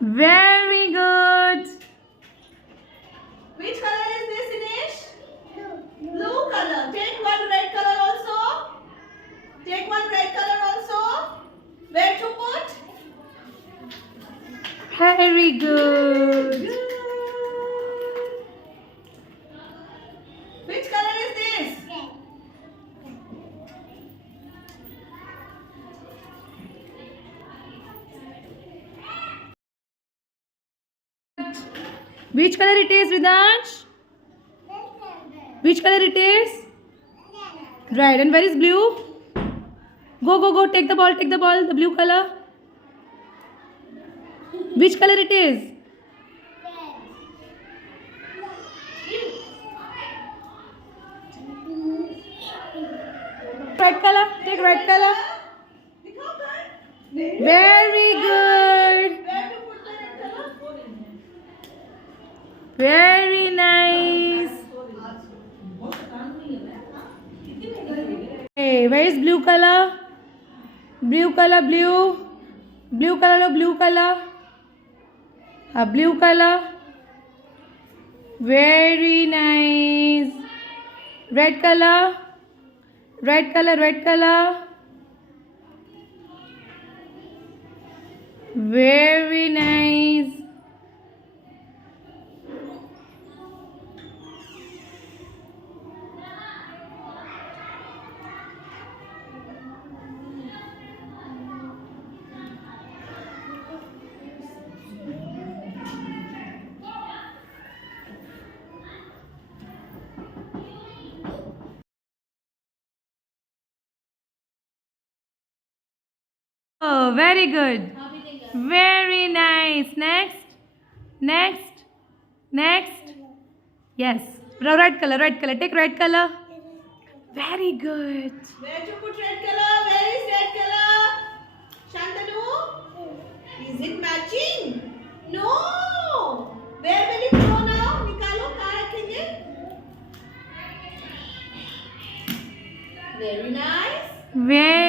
Very good. Which color is this, Dinesh? Blue color. Take one red color also. Take one red color also. Where to put? Very good. Which color is this? Which color it is, Vidansh? Which color it is? Red. And where is blue? Go, go, go. Take the ball, take the ball. The blue color. Which color it is? Red color. Take red color. Very good. Where to put the red color? Very nice. Hey, where is blue color? Blue color, blue. Blue color, no, blue color. Blue color. Very nice. Red color. Red color, red color. Very nice. Oh, very good. Very nice. Next. Next. Next. Yes. Red color, red color. Take red color. Very good. Where to put red color? Where is red color? Shantanu? Is it matching? No. Where will it go now? Nikalo, कहाँ रखेंगे? Very nice. Very